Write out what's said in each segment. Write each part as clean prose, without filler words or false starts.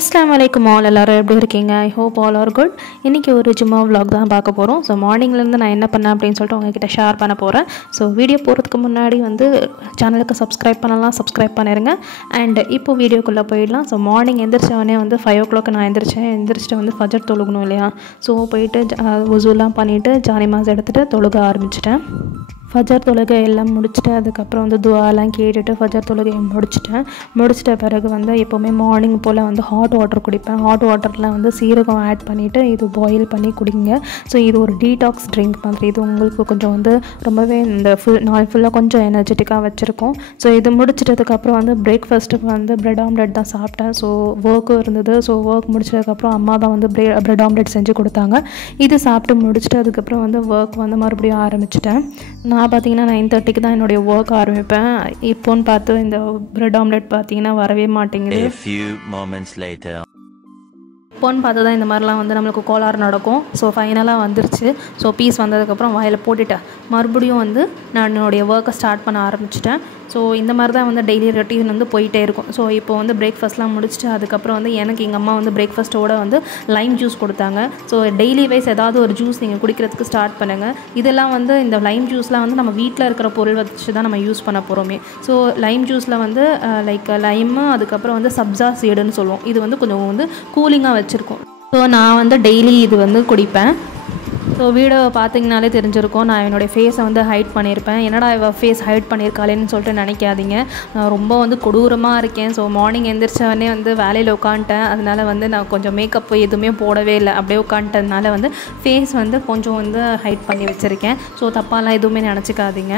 Assalamu alaikum all எல்லாரும் எப்படி இருக்கீங்க? I hope all are good. இன்னைக்கு ஒரு சும்மா vlog தான் பார்க்க போறோம். ஸோ மார்னிங்ல இருந்து நான் என்ன பண்ணேன் அப்படின்னு சொல்லிட்டு உங்ககிட்ட ஷேர் பண்ண போறேன். ஸோ வீடியோ போறதுக்கு முன்னாடி வந்து சேனலுக்கு சப்ஸ்கிரைப் பண்ணலாம், சப்ஸ்கிரைப் பண்ணிருங்க. அண்ட் இப்போ வீடியோக்குள்ள போயிடலாம். ஸோ மார்னிங் எந்திரிச்ச உடனே வந்து 5 o'clock நான் எந்திரிச்சிட்டு வந்து ஃபஜர் தொழுகணும் இல்லையா? ஸோ போயிட்டு வுஸுலாம் பண்ணிட்டு ஜானிமாஸ் எடுத்துட்டு தொழுக ஆரம்பிச்சிட்டேன். ஃபஜர் தொழுகை எல்லாம் முடிச்சுட்டு அதுக்கப்புறம் வந்து துவாலாம் கேட்டுட்டு ஃபஜர் தொழுகையை முடிச்சிட்ட பிறகு வந்து எப்போவுமே மார்னிங் போல் வந்து ஹாட் வாட்டர் குடிப்பேன். ஹாட் வாட்டரில் வந்து சீரகம் ஆட் பண்ணிவிட்டு இது பாயில் பண்ணி குடிங்க. ஸோ இது ஒரு டீடாக்ஸ் ட்ரிங்க் மாதிரி. இது உங்களுக்கு கொஞ்சம் வந்து ரொம்பவே இந்த நாள் ஃபுல்லாக கொஞ்சம் எனர்ஜெட்டிக்காக வச்சுருக்கோம். ஸோ இது முடிச்சிட்டதுக்கப்புறம் வந்து பிரேக்ஃபாஸ்ட்டுக்கு வந்து ப்ரெட் ஆம்லெட் தான் சாப்பிட்டேன். ஸோ ஒர்க்கும் இருந்தது. ஸோ ஒர்க் முடிச்சதுக்கப்புறம் அம்மா தான் வந்து ப்ரெட் ஆம்லெட் செஞ்சு கொடுத்தாங்க. இது சாப்பிட்டு முடிச்சுட்டு அதுக்கப்புறம் வந்து ஒர்க் வந்து மறுபடியும் ஆரம்பிச்சிட்டேன். நான் பார்த்தீங்கன்னா 9:30க்கு தான் என்னுடைய ஒர்க் ஆரம்பிப்பேன். இப்போன்னு பார்த்து இந்த ப்ரெட் ஆம்லெட் பார்த்தீங்கன்னா வரவே மாட்டேங்குது. இப்போன்னு பார்த்து தான் இந்த மாதிரிலாம் வந்து நம்மளுக்கு கோளாறு நடக்கும். ஸோ ஃபைனலாக வந்துருச்சு. ஸோ பீஸ் வந்ததுக்கப்புறம் வாயில் போட்டுட்டேன். மறுபடியும் வந்து நான் என்னுடைய ஒர்க்கை ஸ்டார்ட் பண்ண ஆரம்பிச்சிட்டேன். ஸோ இந்த மாதிரி தான் வந்து டெய்லி ரொட்டீன் வந்து போயிட்டே இருக்கும். ஸோ இப்போ வந்து பிரேக்ஃபாஸ்ட்லாம் முடிச்சுட்டு அதுக்கப்புறம் வந்து எனக்கு எங்கள் அம்மா வந்து பிரேக்ஃபாஸ்ட்டோட வந்து லைம் ஜூஸ் கொடுத்தாங்க. ஸோ டெய்லி வைஸ் ஏதாவது ஒரு ஜூஸ் நீங்கள் குடிக்கிறதுக்கு ஸ்டார்ட் பண்ணுங்கள். இதெல்லாம் வந்து இந்த லைம் ஜூஸ்லாம் வந்து நம்ம வீட்டில் இருக்கிற பொருள் வச்சு தான் நம்ம யூஸ் பண்ண போகிறோமே. ஸோ லைம் ஜூஸில் வந்து லைக் லைமு அதுக்கப்புறம் வந்து சப்ஜா சீடுன்னு சொல்லுவோம். இது வந்து கொஞ்சம் வந்து கூலிங்காக வச்சுருக்கோம். ஸோ நான் வந்து டெய்லி இது வந்து குடிப்பேன். ஸோ வீடியோ பார்த்தீங்கனாலே தெரிஞ்சிருக்கும். நான் என்னுடைய ஃபேஸை வந்து ஹைட் பண்ணியிருப்பேன். என்னடா இவள் ஃபேஸ் ஹைட் பண்ணியிருக்காளேன்னு சொல்லிட்டு நினைக்காதீங்க. நான் ரொம்ப வந்து கொடூரமாக இருக்கேன். ஸோ மார்னிங் எந்திரிச்சவொடனே வந்து வேலையில் உட்காந்துட்டேன். அதனால் வந்து நான் கொஞ்சம் மேக்கப் எதுவுமே போடவே இல்லை. அப்படியே உட்காந்துட்டதுனால வந்து ஃபேஸ் வந்து கொஞ்சம் வந்து ஹைட் பண்ணி வச்சுருக்கேன். ஸோ தப்பாலாம் எதுவுமே நினச்சிக்காதீங்க.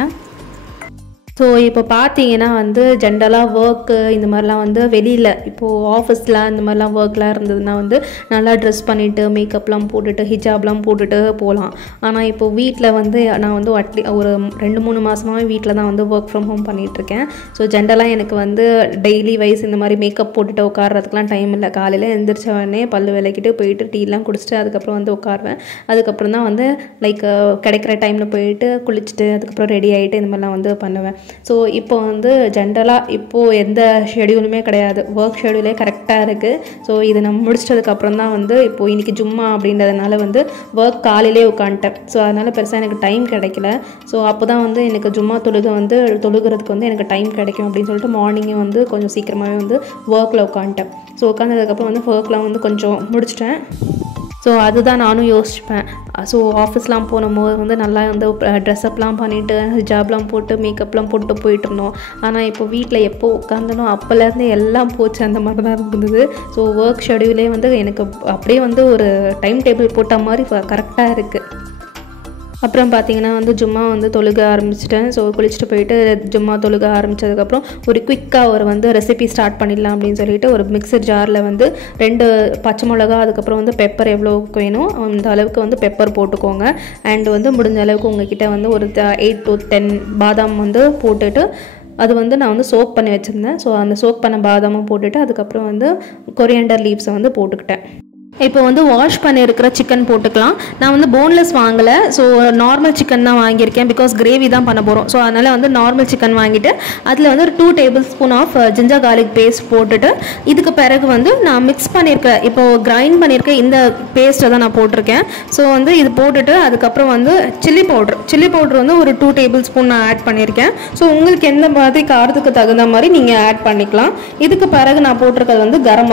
ஸோ இப்போ பார்த்தீங்கன்னா வந்து ஜென்ரலாக ஒர்க்கு இந்த மாதிரிலாம் வந்து வெளியில் இப்போது ஆஃபீஸில் இந்த மாதிரிலாம் ஒர்க்லாம் இருந்ததுன்னா வந்து நல்லா ட்ரெஸ் பண்ணிவிட்டு மேக்கப்லாம் போட்டுட்டு ஹிஜாப்லாம் போட்டுட்டு போகலாம். ஆனால் இப்போது வீட்டில் வந்து நான் வந்து ஒரு 2-3 மாதமாகவே வீட்டில் தான் வந்து ஒர்க் ஃப்ரம் ஹோம் பண்ணிகிட்ருக்கேன். ஸோ ஜென்ரலாக எனக்கு வந்து டெய்லி வைஸ் இந்த மாதிரி மேக்கப் போட்டுட்டு உட்கார்றதுக்குலாம் டைம் இல்லை. காலையில் எழுந்திரிச்ச உடனே பல்லு விளக்கிட்டு போயிட்டு டீலாம் குடிச்சிட்டு அதுக்கப்புறம் வந்து உட்காருவேன். அதுக்கப்புறம் தான் வந்து லைக் கிடைக்கிற டைமில் போயிட்டு குளிச்சுட்டு அதுக்கப்புறம் ரெடி ஆகிட்டு இந்த மாதிரிலாம் வந்து பண்ணுவேன். ஸோ இப்போ வந்து ஜென்ரலாக இப்போது எந்த ஷெடியூலுமே கிடையாது. ஒர்க் ஷெடியூலே கரெக்டாக இருக்குது. ஸோ இது நம்ம முடிச்சிட்டதுக்கப்புறம் தான் வந்து இப்போது இன்றைக்கி ஜும்மா அப்படின்றதுனால வந்து ஒர்க் காலையிலே உட்காந்துட்டேன். ஸோ அதனால் பெருசாக எனக்கு டைம் கிடைக்கல. ஸோ அப்போ தான் வந்து எனக்கு ஜும்மா தொழுகிறதுக்கு வந்து எனக்கு டைம் கிடைக்கும் அப்படின்னு சொல்லிட்டு மார்னிங்கே வந்து கொஞ்சம் சீக்கிரமாகவே வந்து ஒர்க்கில் உட்காந்துட்டேன். ஸோ உட்காந்ததுக்கப்புறம் வந்து ஒர்க்லாம் வந்து கொஞ்சம் முடிச்சிட்டேன். ஸோ அதுதான் நானும் யோசிப்பேன். ஸோ ஆஃபீஸ்லாம் போகும்போது வந்து நல்லா வந்து ட்ரெஸ்அப்லாம் பண்ணிவிட்டு ஹிஜாப்லாம் போட்டு மேக்கப்லாம் போட்டு போயிட்டுருந்தோம். ஆனால் இப்போ வீட்டில் எப்போ உட்காந்தனோ அப்போலேருந்து எல்லாம் போச்சு. அந்த மாதிரி தான் இருந்தது. ஸோ ஒர்க் ஷெடியூலே வந்து எனக்கு அப்படியே வந்து ஒரு டைம் டேபிள் போட்ட மாதிரி கரெக்டாக இருக்குது. அப்புறம் பார்த்தீங்கன்னா வந்து ஜும்மா வந்து தொழுக ஆரம்பிச்சிட்டேன். ஸோ குளிச்சுட்டு போயிட்டு ஜும்மா தொழுக ஆரம்பித்ததுக்கப்புறம் ஒரு குயிக்காக ஒரு வந்து ரெசிபி ஸ்டார்ட் பண்ணிடலாம் அப்படின்னு சொல்லிட்டு ஒரு மிக்சர் ஜாரில் வந்து 2 பச்சை மிளகா அதுக்கப்புறம் வந்து பெப்பர் எவ்வளோக்கு வேணும் அந்த அளவுக்கு வந்து பெப்பர் போட்டுக்கோங்க. அண்ட் வந்து முடிஞ்ச அளவுக்கு உங்ககிட்ட வந்து ஒரு 8 to 10 பாதாம் வந்து போட்டுட்டு அது வந்து நான் வந்து சோக் பண்ணி வச்சுருந்தேன். ஸோ அந்த சோக் பண்ண பாதாமும் போட்டுட்டு அதுக்கப்புறம் வந்து கொரியாண்டர் லீவ்ஸை வந்து போட்டுக்கிட்டேன். இப்போ வந்து வாஷ் பண்ணியிருக்கிற சிக்கன் போட்டுக்கலாம். நான் வந்து போன்லெஸ் வாங்கலை. ஸோ நார்மல் சிக்கன் தான் வாங்கியிருக்கேன். பிகாஸ் கிரேவி தான் பண்ண போகிறோம். ஸோ அதனால் வந்து நார்மல் சிக்கன் வாங்கிட்டு அதில் வந்து ஒரு 2 tablespoon of ginger garlic paste போட்டுட்டு இதுக்கு பிறகு வந்து நான் மிக்ஸ் பண்ணியிருக்க இப்போது கிரைண்ட் பண்ணியிருக்க இந்த பேஸ்ட்டை தான் நான் போட்டிருக்கேன். ஸோ வந்து இது போட்டுட்டு அதுக்கப்புறம் வந்து சில்லி பவுட்ரு வந்து ஒரு 2 tablespoon நான் ஆட் பண்ணியிருக்கேன். ஸோ உங்களுக்கு எந்த மாதிரி காரத்துக்கு தகுந்த மாதிரி நீங்கள் ஆட் பண்ணிக்கலாம். இதுக்கு பிறகு நான் போட்டிருக்கிறது வந்து கரம்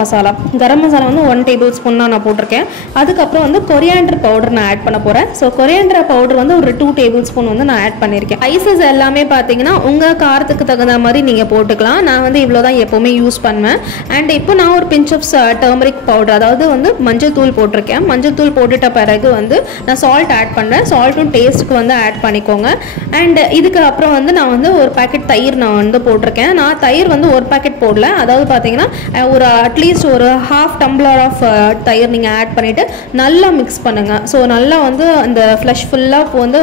மசாலா வந்து 1 tablespoon நான் போட்டிருக்கேன். அதுக்கப்புறம் வந்து கொரியாண்டர் பவுடர் நான் ஆட் பண்ண போகிறேன். ஸோ கொரியாண்டர் பவுடர் வந்து ஒரு 2 tablespoon வந்து நான் ஆட் பண்ணியிருக்கேன். ஸ்பைசஸ் எல்லாமே பார்த்தீங்கன்னா உங்கள் காரத்துக்கு தகுந்த மாதிரி நீங்கள் போட்டுக்கலாம். நான் வந்து இவ்வளோ தான் எப்போவுமே யூஸ் பண்ணுவேன். அண்ட் இப்போ நான் ஒரு பிஞ்ச் ஆஃப் டர்மரிக் பவுடர் அதாவது வந்து மஞ்சள் தூள் போட்டிருக்கேன். மஞ்சள் தூள் போட்டுட்ட பிறகு வந்து நான் சால்ட் ஆட் பண்ணுறேன். சால்ட்டும் டேஸ்ட்டுக்கு வந்து ஆட் பண்ணிக்கோங்க. அண்ட் இதுக்கு அப்புறம் வந்து நான் வந்து ஒரு பேக்கெட் தயிர் நான் வந்து போட்டிருக்கேன். நான் தயிர் வந்து ஒரு பேக்கெட் போடல. அதாவது பார்த்தீங்கன்னா ஒரு அட்லீஸ்ட் ஒரு ½ டம்ளர் ஆஃப் தயிர் நீங்கள் ஆட் பண்ணிவிட்டு நல்லா மிக்ஸ் பண்ணுங்கள். ஸோ நல்லா வந்து அந்த ஃப்ளஷ் ஃபுல்லாக வந்து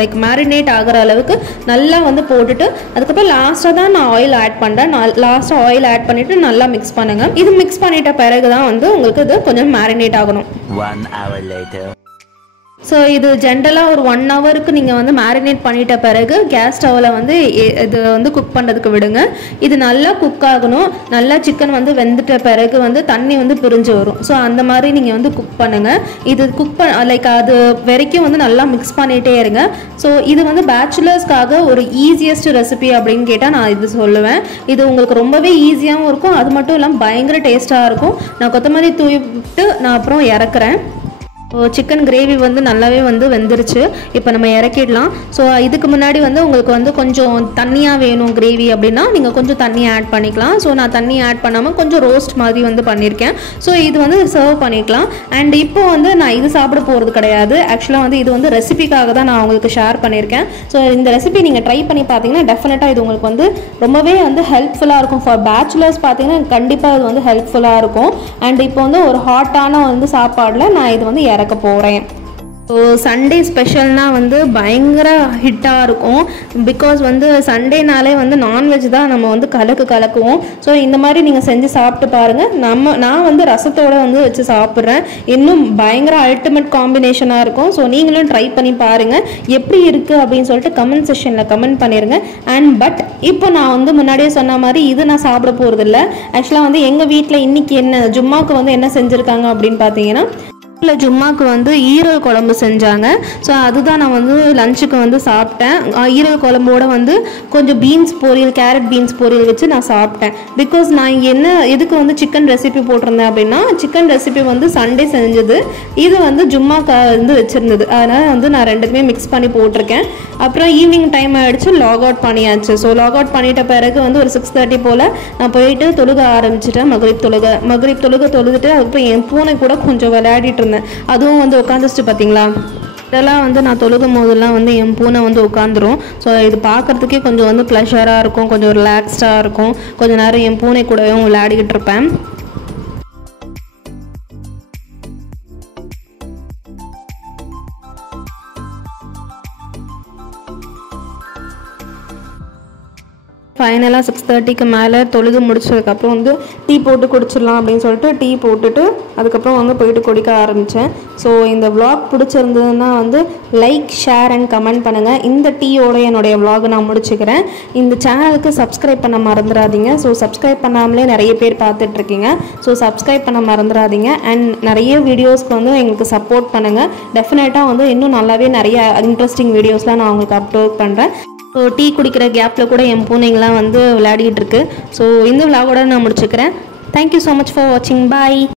லைக் மேரினேட் ஆகிற அளவுக்கு நல்லா வந்து போட்டுட்டு அதுக்கப்புறம் லாஸ்ட்டாக தான் நான் ஆயில் ஆட் பண்ணுறேன். லாஸ்ட்டாக ஆயில் ஆட் பண்ணிவிட்டு நல்லா மிக்ஸ் பண்ணுங்கள். இது மிக்ஸ் பண்ணிட்ட பிறகு தான் வந்து உங்களுக்கு இது கொஞ்சம் மேரினேட் ஆகணும். 1 hour later. ஸோ இது ஜென்ரலாக ஒரு 1 ஹவருக்கு நீங்கள் வந்து மேரினேட் பண்ணிட்ட பிறகு கேஸ் ஸ்டவ்வில் வந்து இது வந்து குக் பண்ணுறதுக்கு விடுங்க. இது நல்லா குக் ஆகணும். நல்லா சிக்கன் வந்து வெந்துட்ட பிறகு வந்து தண்ணி வந்து பிரிஞ்சு வரும். ஸோ அந்த மாதிரி நீங்கள் வந்து குக் பண்ணுங்கள். இது லைக் அது வரைக்கும் வந்து நல்லா மிக்ஸ் பண்ணிகிட்டே இருங்க. ஸோ இது வந்து பேச்சுலர்ஸ்க்காக ஒரு ஈஸியஸ்ட் ரெசிபி அப்படின்னு கேட்டால் நான் இது சொல்லுவேன். இது உங்களுக்கு ரொம்பவே ஈஸியாகவும் இருக்கும். அது மட்டும் இல்லாமல் பயங்கர டேஸ்ட்டாக இருக்கும். நான் கொத்தமல்லி தூவி விட்டு நான் அப்புறம் இறக்குறேன். சிக்கன் கிரேவி வந்து நல்லாவே வந்து வெந்துருச்சு. இப்போ நம்ம இறக்கிடலாம். ஸோ இதுக்கு முன்னாடி வந்து உங்களுக்கு வந்து கொஞ்சம் தண்ணியாக வேணும் கிரேவி அப்படின்னா நீங்கள் கொஞ்சம் தண்ணி ஆட் பண்ணிக்கலாம். ஸோ நான் தண்ணி ஆட் பண்ணாமல் கொஞ்சம் ரோஸ்ட் மாதிரி வந்து பண்ணியிருக்கேன். ஸோ இது வந்து சர்வ் பண்ணிக்கலாம். அண்ட் இப்போ வந்து நான் இது சாப்பிட போகிறது கிடையாது. ஆக்சுவலாக வந்து இது வந்து ரெசிபிக்காக தான் நான் உங்களுக்கு ஷேர் பண்ணியிருக்கேன். ஸோ இந்த ரெசிபி நீங்கள் ட்ரை பண்ணி பார்த்தீங்கன்னா டெஃபினட்டாக இது உங்களுக்கு வந்து ரொம்பவே வந்து ஹெல்ப்ஃபுல்லாக இருக்கும். ஃபார் பேச்சுலர்ஸ் பார்த்தீங்கன்னா கண்டிப்பாக இது வந்து ஹெல்ப்ஃபுல்லாக இருக்கும். அண்ட் இப்போ வந்து ஒரு ஹாட்டான வந்து சாப்பாடில் நான் இது வந்து இறக்க போகிறேன். ஸோ சண்டே ஸ்பெஷல்னால் வந்து பயங்கர ஹிட்டாக இருக்கும். பிகாஸ் வந்து சண்டேனாலே வந்து நான்வெஜ் தான் நம்ம வந்து கலக்குவோம். ஸோ இந்த மாதிரி நீங்கள் செஞ்சு சாப்பிட்டு பாருங்கள். நான் வந்து ரசத்தோடு வந்து வச்சு சாப்பிட்றேன். இன்னும் பயங்கர அல்டிமேட் காம்பினேஷனாக இருக்கும். ஸோ நீங்களும் ட்ரை பண்ணி பாருங்கள் எப்படி இருக்குது அப்படின்னு சொல்லிட்டு கமெண்ட் செக்ஷனில் கமெண்ட் பண்ணிடுங்க. பட் இப்போ நான் வந்து முன்னாடியே சொன்ன மாதிரி இது நான் சாப்பிட போகிறதில்ல. ஆக்சுவலாக வந்து எங்கள் வீட்டில் இன்றைக்கி என்ன ஜும்மாவுக்கு வந்து என்ன செஞ்சுருக்காங்க அப்படின்னு பார்த்தீங்கன்னா இல்லை ஜும்மாவுக்கு வந்து ஈரல் குழம்பு செஞ்சாங்க. ஸோ அதுதான் நான் வந்து லஞ்சுக்கு வந்து சாப்பிட்டேன். ஈரல் குழம்போடு வந்து கொஞ்சம் பீன்ஸ் பொரியல், கேரட் பீன்ஸ் பொரியல் வச்சு நான் சாப்பிட்டேன். பிகாஸ் நான் எதுக்கு வந்து சிக்கன் ரெசிபி போட்டிருந்தேன் அப்படின்னா சிக்கன் ரெசிபி வந்து சண்டே செஞ்சது, இது வந்து ஜும்மாக்கு வந்து வச்சுருந்தது. அதனால் வந்து நான் ரெண்டுக்குமே மிக்ஸ் பண்ணி போட்டிருக்கேன். அப்புறம் ஈவினிங் டைம் ஆகிடுச்சு, லாக் அவுட் பண்ணியாச்சு. ஸோ லாக் அவுட் பண்ணிட்ட பிறகு வந்து ஒரு 6:30 போல் நான் போயிட்டு தொழுக ஆரம்பிச்சிட்டேன். மகரிப் தொழுக தொழுதுட்டு அதுக்கப்புறம் என் பூனை கூட கொஞ்சம் விளையாடிட்டு இருந்தேன். அதுவும் வந்து உட்காந்துச்சு பார்த்தீங்களா. இதெல்லாம் வந்து நான் தொழுகும் போதெல்லாம் வந்து என் பூனை வந்து உட்காந்துரும். ஸோ இது பார்க்குறதுக்கே கொஞ்சம் வந்து ப்ளஷராக இருக்கும், கொஞ்சம் ரிலாக்ஸ்டாக இருக்கும். கொஞ்சம் நேரம் என் பூனை கூடவும் விளையாடிக்கிட்டு இருப்பேன். ஃபைனலாக 6:30க்கு மேலே தொழுது முடிச்சதுக்கப்புறம் வந்து டீ போட்டு குடிச்சிடலாம் அப்படின்னு சொல்லிட்டு டீ போட்டுட்டு அதுக்கப்புறம் வந்து போயிட்டு குடிக்க ஆரம்பித்தேன். ஸோ இந்த விளாக் பிடிச்சிருந்ததுன்னா வந்து லைக், ஷேர் அண்ட் கமெண்ட் பண்ணுங்கள். இந்த டீயோட என்னுடைய விளாக் நான் முடிச்சுக்கிறேன். இந்த சேனலுக்கு சப்ஸ்கிரைப் பண்ண மறந்துடாதீங்க. ஸோ சப்ஸ்கிரைப் பண்ணாமலே நிறைய பேர் பார்த்துட்ருக்கீங்க. ஸோ சப்ஸ்கிரைப் பண்ண மறந்துடாதீங்க. அண்ட் நிறைய வீடியோஸ்க்கு வந்து எங்களுக்கு சப்போர்ட் பண்ணுங்கள். டெஃபினட்டாக வந்து இன்னும் நல்லாவே நிறைய இன்ட்ரெஸ்டிங் வீடியோஸ்லாம் நான் உங்களுக்கு அப்லோட் பண்ணுறேன். ஸோ டீ குடிக்கிற கேப்பில் கூட என் பூனைங்களாம் வந்து விளையாடிட்டு இருக்கு. ஸோ இந்த விளாகோட நான் முடிச்சுக்கிறேன். தேங்க்யூ ஸோ மச் ஃபார் வாட்சிங். பாய்.